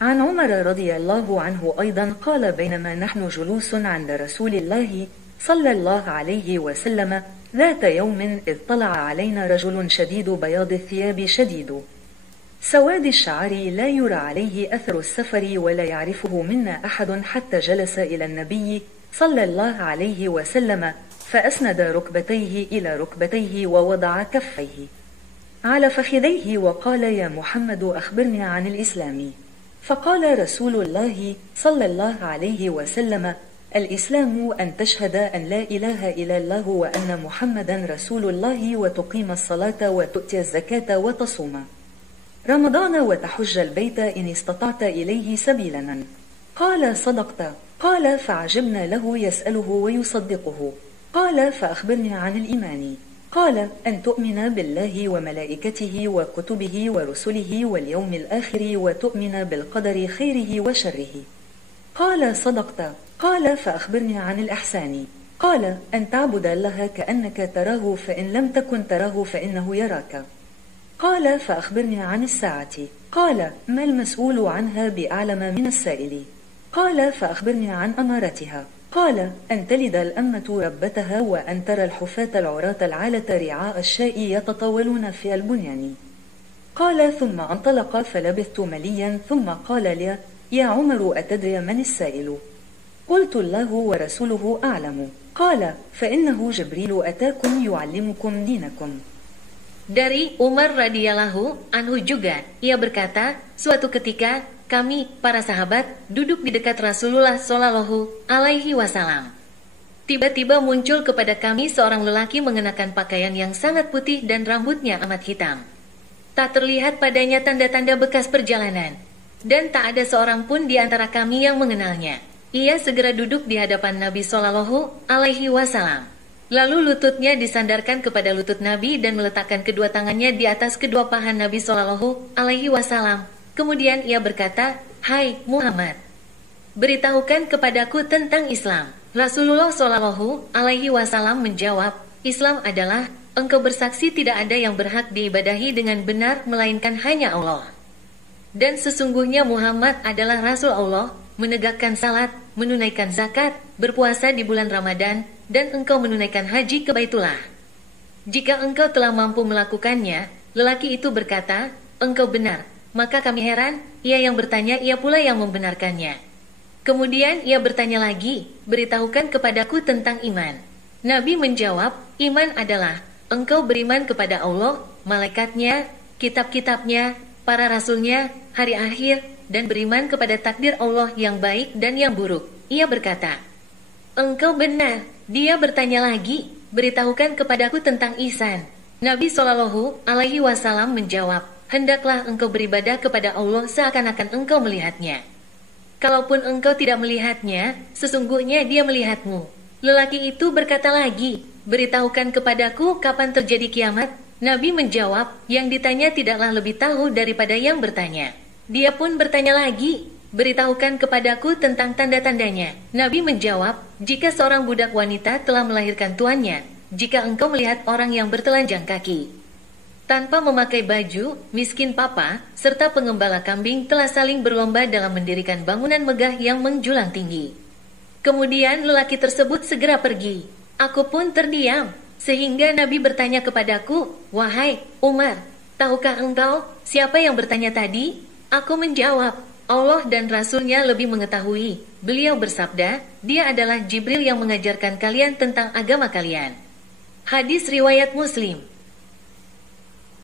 عن عمر رضي الله عنه أيضا قال: بينما نحن جلوس عند رسول الله صلى الله عليه وسلم ذات يوم إذ طلع علينا رجل شديد بياض الثياب شديد سواد الشعر لا يرى عليه أثر السفر ولا يعرفه منا أحد، حتى جلس إلى النبي صلى الله عليه وسلم فأسند ركبتيه إلى ركبتيه ووضع كفيه على فخذيه وقال: يا محمد أخبرني عن الإسلام. فقال رسول الله صلى الله عليه وسلم: الإسلام أن تشهد أن لا إله إلا الله وأن محمدا رسول الله وتقيم الصلاة وتؤتي الزكاة وتصوم رمضان وتحج البيت إن استطعت إليه سبيلا. قال: صدقت. قال: فعجبنا له يسأله ويصدقه. قال: فأخبرني عن الإيمان. قال: أن تؤمن بالله وملائكته وكتبه ورسله واليوم الآخر وتؤمن بالقدر خيره وشره. قال: صدقت. قال: فأخبرني عن الإحسان. قال: أن تعبد الله كأنك تراه فإن لم تكن تراه فإنه يراك. قال: فأخبرني عن الساعة. قال: ما المسؤول عنها بأعلم من السائل. قال: فأخبرني عن أمارتها. قال: أن تلد الأمة ربتها وأن ترى الحفاة العراة العالة رعاء الشاء يتطاولون في البنيان. قال: ثم انطلق فلبثت مليا ثم قال لي: يا عمر أتدري من السائل؟ قلت: الله ورسوله أعلم. قال: فإنه جبريل أتاكم يعلمكم دينكم. Dari Umar radhiyallahu anhu juga, ia berkata, suatu ketika kami, para sahabat, duduk di dekat Rasulullah Shallallahu Alaihi Wasallam. Tiba-tiba muncul kepada kami seorang lelaki mengenakan pakaian yang sangat putih dan rambutnya amat hitam. Tak terlihat padanya tanda-tanda bekas perjalanan, dan tak ada seorang pun di antara kami yang mengenalnya. Ia segera duduk di hadapan Nabi Shallallahu Alaihi Wasallam. Lalu lututnya disandarkan kepada lutut Nabi dan meletakkan kedua tangannya di atas kedua paha Nabi Shallallahu Alaihi Wasallam. Kemudian ia berkata, "Hai Muhammad, beritahukan kepadaku tentang Islam." Rasulullah Shallallahu Alaihi Wasallam menjawab, "Islam adalah engkau bersaksi tidak ada yang berhak diibadahi dengan benar melainkan hanya Allah. Dan sesungguhnya Muhammad adalah Rasul Allah, menegakkan salat, menunaikan zakat, berpuasa di bulan Ramadan, dan engkau menunaikan haji ke Baitullah. Jika engkau telah mampu melakukannya," lelaki itu berkata, "Engkau benar." Maka kami heran, ia yang bertanya, ia pula yang membenarkannya. Kemudian ia bertanya lagi, "Beritahukan kepadaku tentang iman." Nabi menjawab, "Iman adalah engkau beriman kepada Allah, malaikatnya, kitab-kitabnya, para rasulnya, hari akhir, dan beriman kepada takdir Allah yang baik dan yang buruk." Ia berkata, "Engkau benar." Dia bertanya lagi, "Beritahukan kepadaku tentang ihsan." Nabi Shallallahu Alaihi Wasallam menjawab, "Hendaklah engkau beribadah kepada Allah seakan-akan engkau melihatnya. Kalaupun engkau tidak melihatnya, sesungguhnya Dia melihatmu." Lelaki itu berkata lagi, "Beritahukan kepadaku kapan terjadi kiamat." Nabi menjawab, "Yang ditanya tidaklah lebih tahu daripada yang bertanya." Dia pun bertanya lagi, "Beritahukan kepadaku tentang tanda-tandanya." Nabi menjawab, "Jika seorang budak wanita telah melahirkan tuannya, jika engkau melihat orang yang bertelanjang kaki, tanpa memakai baju, miskin papa, serta pengembala kambing telah saling berlomba dalam mendirikan bangunan megah yang menjulang tinggi. Kemudian lelaki tersebut segera pergi. Aku pun terdiam, sehingga Nabi bertanya kepadaku, 'Wahai Umar, tahukah engkau siapa yang bertanya tadi?' Aku menjawab, 'Allah dan Rasulnya lebih mengetahui.' Beliau bersabda, 'Dia adalah Jibril yang mengajarkan kalian tentang agama kalian.'" Hadis riwayat Muslim.